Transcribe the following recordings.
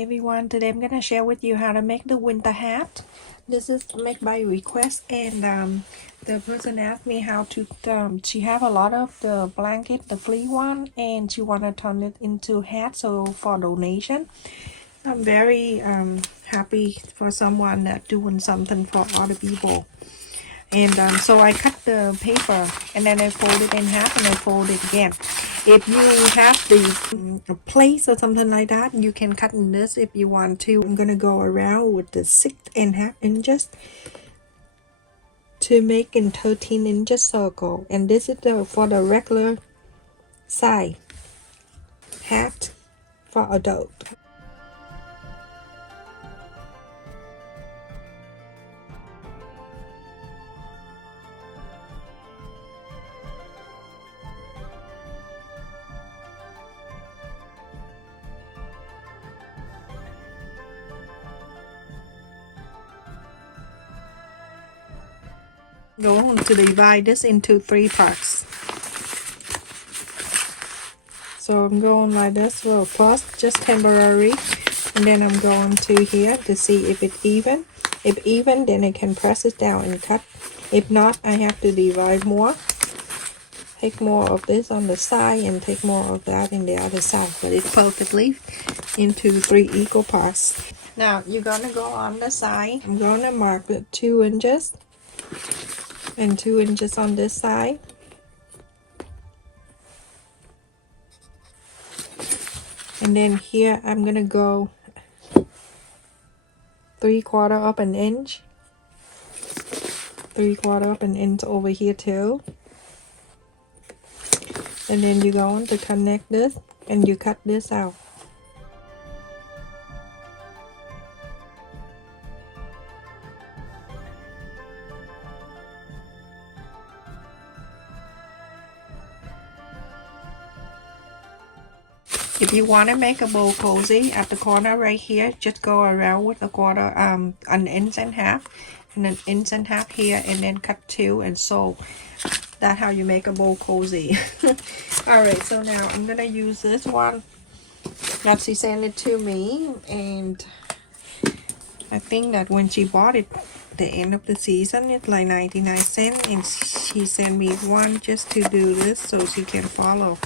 Everyone, today I'm gonna share with you how to make the winter hat. This is made by request, and the person asked me how to she have a lot of the blanket, the fleece one, and she wanna turn it into hat, so for donation. I'm very happy for someone that doing something for other people. And so I cut the paper and then I fold it in half and I fold it again. If you have the place or something like that, you can cut in this if you want to. I'm gonna go around with the 6.5 inches to make in 13 inches circle, and this is for the regular size hat for adult. Going to divide this into 3 parts. So I'm going like this. Well, first just temporary, and then I'm going to here to see if it's even. If even, then I can press it down and cut. If not, I have to divide more. Take more of this on the side and take more of that in the other side, but it's perfectly into 3 equal parts. Now you're gonna go on the side. I'm gonna mark it 2 inches. And 2 inches on this side. And then here I'm gonna go 3/4 of an inch. 3/4 of an inch over here too. And then you're going to connect this and you cut this out. If you want to make a bowl cozy at the corner right here, just go around with an inch and a half, and an inch and a half here, and then cut 2 and sew. That's how you make a bowl cozy. Alright, so now I'm gonna use this one that she sent it to me, and I think that when she bought it the end of the season, it's like 99 cents, and she sent me one just to do this so she can follow.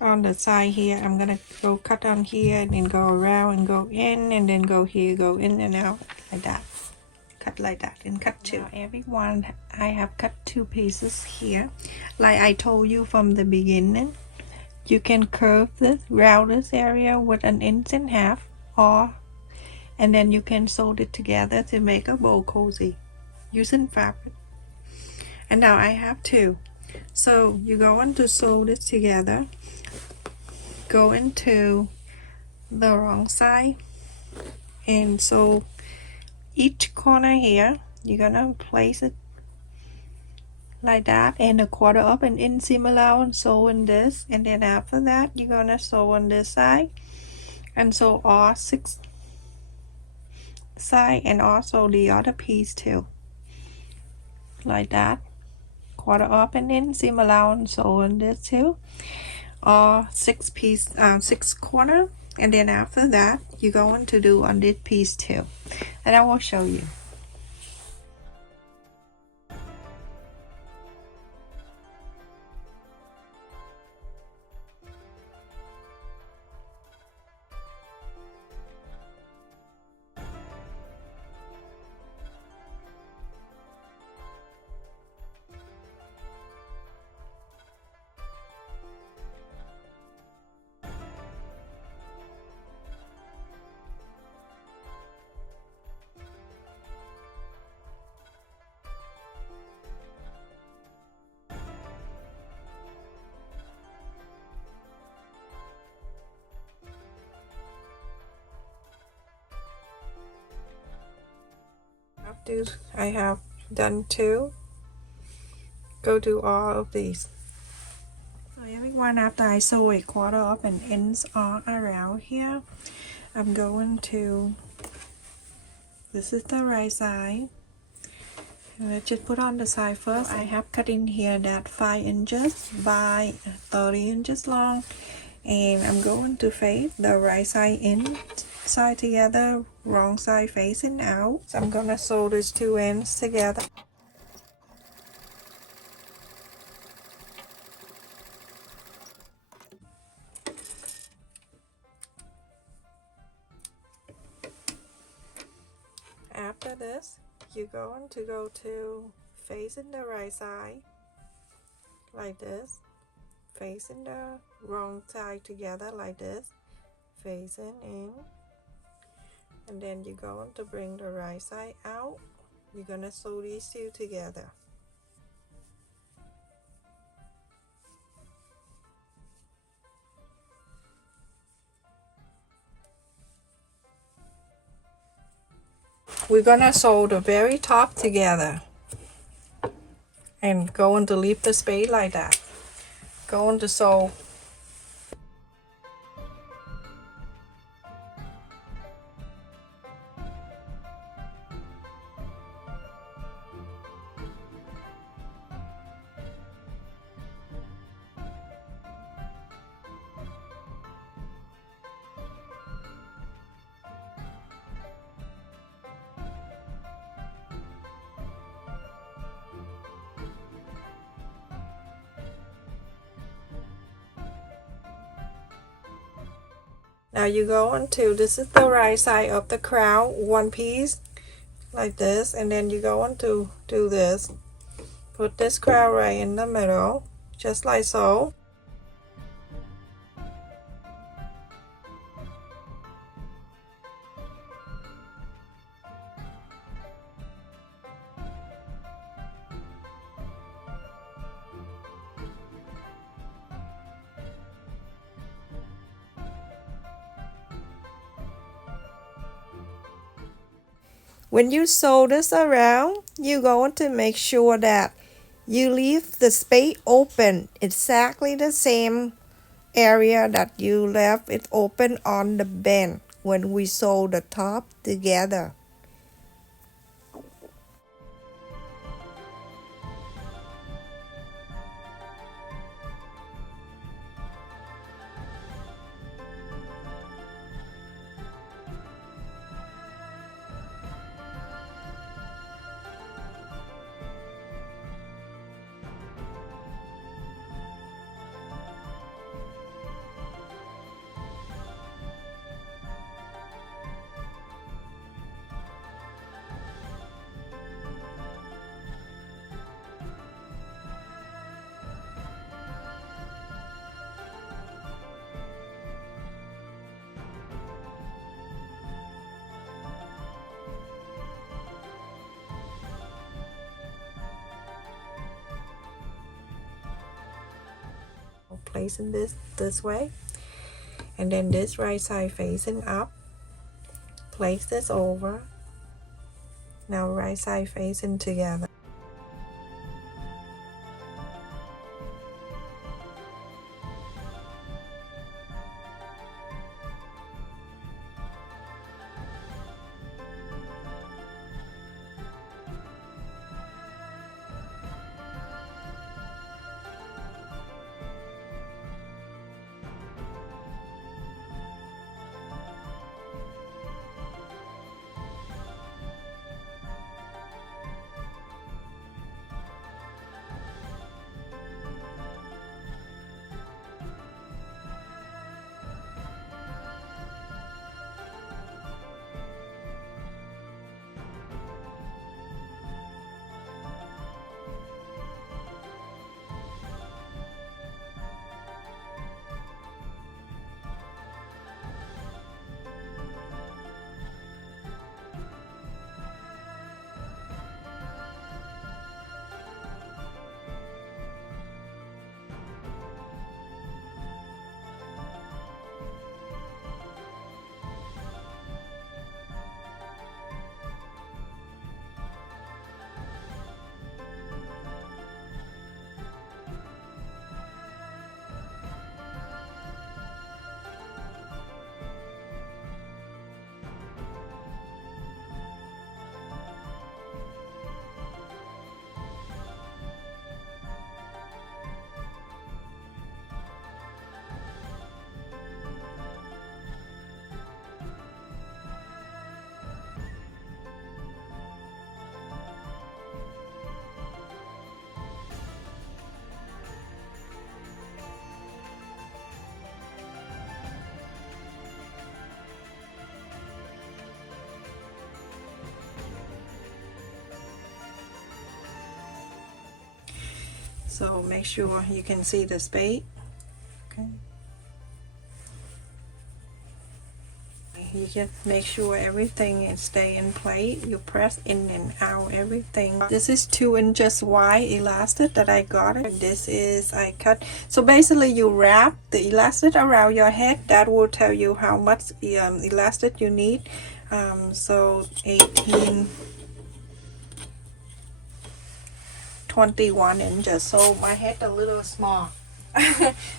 On the side here, I'm gonna go cut on here and then go around and go in, and then go here, go in and out like that. Cut like that and cut 2. Now, everyone, I have cut 2 pieces here. Like I told you from the beginning, you can curve this, round this area with an inch and a half, and then you can sew it together to make a bowl cozy using fabric. And now I have 2. So you're going to sew this together. Go into the wrong side and sew each corner here. You're gonna place it like that, and 1/4 of an inch seam allowance, sew in this, and then after that you're gonna sew on this side and sew all 6 side, and also the other piece too, like that. 1/4 of an inch seam allowance, sew on this too, or 6 corner, and then after that you're going to do on this piece too, and I will show you. After I have done 2, go do all of these. So everyone, after I sew 1/4 of an inch all around here, I'm going to, this is the right side, and let's just put on the side first. I have cut in here that 5 inches by 30 inches long, and I'm going to fade the right side in side together, wrong side facing out. So I'm gonna sew these two ends together. After this, you're going to go to facing the right side like this, facing the wrong side together like this, facing in, and then you're going to bring the right side out. You're gonna sew these two together. We're gonna sew the very top together and going to leave the space like that. Going to sew now you go into, this is the right side of the crown, one piece like this, and then you go on to do this. Put this crown right in the middle, just like so. When you sew this around, you're going to make sure that you leave the space open, exactly the same area that you left it open on the bend when we sew the top together. Placing this way, and then this right side facing up, place this over, now right side facing together. So make sure you can see the spade. Okay. You just make sure everything is stay in place. You press in and out everything. This is 2 inches wide elastic that I got it. This is I cut. So basically you wrap the elastic around your head. That will tell you how much elastic you need. So 18, 21 inches. So my head a little small.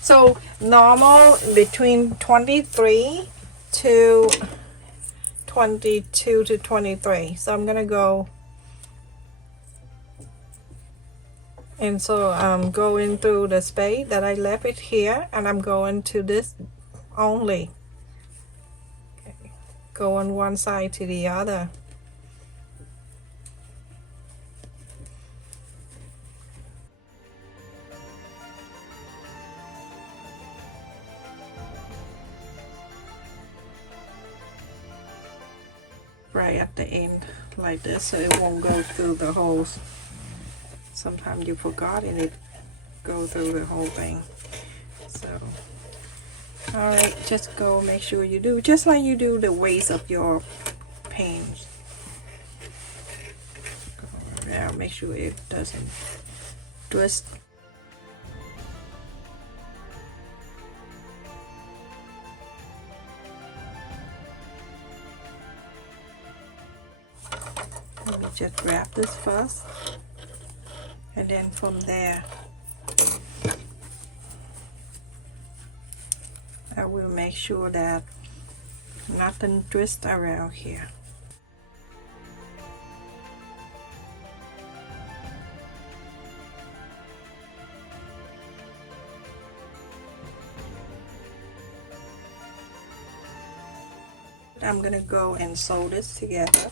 So normal between 23 to 22 to 23. So I'm gonna go, and so I'm going through the space that I left it here, and I'm going to this only. Okay. Go on one side to the other. Right at the end like this, so it won't go through the holes. Sometimes you forgot and it go through the whole thing. So all right, just go make sure you do just like you do the waist of your pants. Go around, make sure it doesn't twist. Let me just wrap this first, and then from there I will make sure that nothing twists around here. I'm gonna go and sew this together.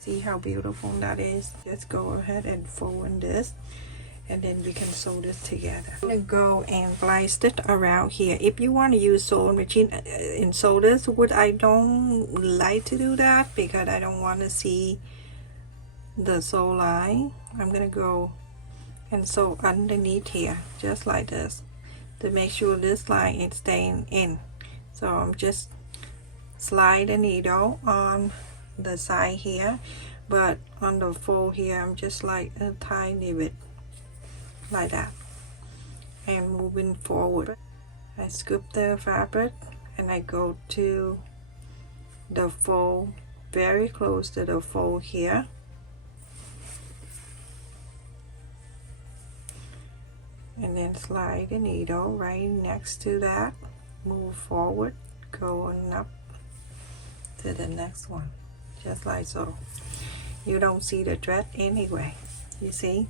See how beautiful that is? Just go ahead and fold in this, and then you can sew this together. I'm gonna go and blind stitch around here. If you want to use sewing machine and sew this, which I don't like to do that because I don't want to see the sew line, I'm gonna go and sew underneath here just like this to make sure this line is staying in. So I'm just slide the needle on the side here, but on the fold here I'm just like a tiny bit like that and moving forward. I scoop the fabric and I go to the fold, very close to the fold here, and then slide the needle right next to that, move forward, going up to the next one. Just like so. You don't see the thread anyway. You see?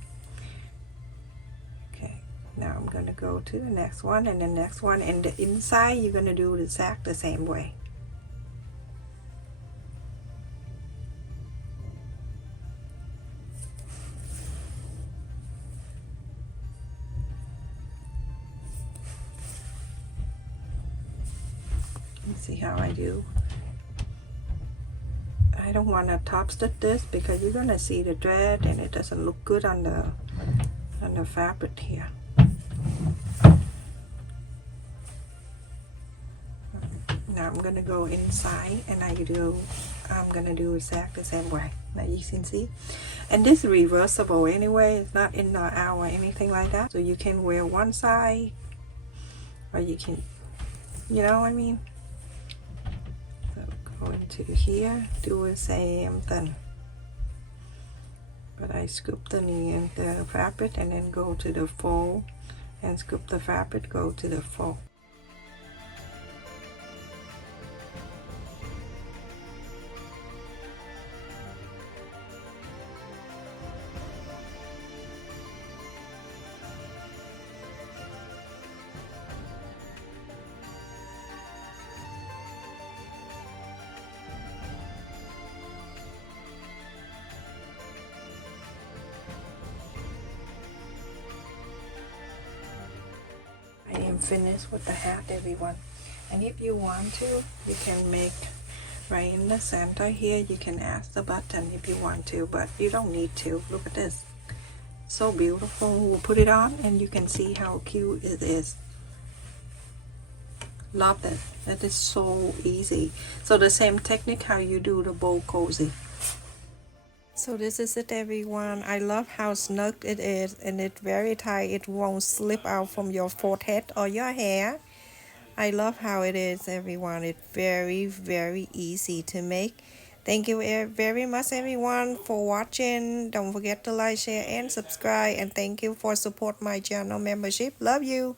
Okay. Now I'm going to go to the next one and the next one, and the inside you're going to do exactly the same way. You see how I do? I don't want to top stitch this because you're gonna see the thread and it doesn't look good on the fabric here. Now I'm gonna go inside and I'm gonna do exactly the same way. Now you can see, and this is reversible anyway. It's not in or out or anything like that. So you can wear one side, or you can, you know what I mean. Go into here, do the same thing, but I scoop the fabric and then go to the fold and scoop the fabric, go to the fold. finished with the hat, everyone. And if you want to, you can make right in the center here. You can add the button if you want to, but you don't need to. Look at this, so beautiful. We'll put it on and you can see how cute it is. Love it. That is so easy. So the same technique how you do the bow cozy. So this is it, everyone. I love how snug it is, and it's very tight. It won't slip out from your forehead or your hair. I love how it is, everyone. It's very, very easy to make. Thank you very much, everyone, for watching. Don't forget to like, share, and subscribe. And thank you for support my channel membership. Love you.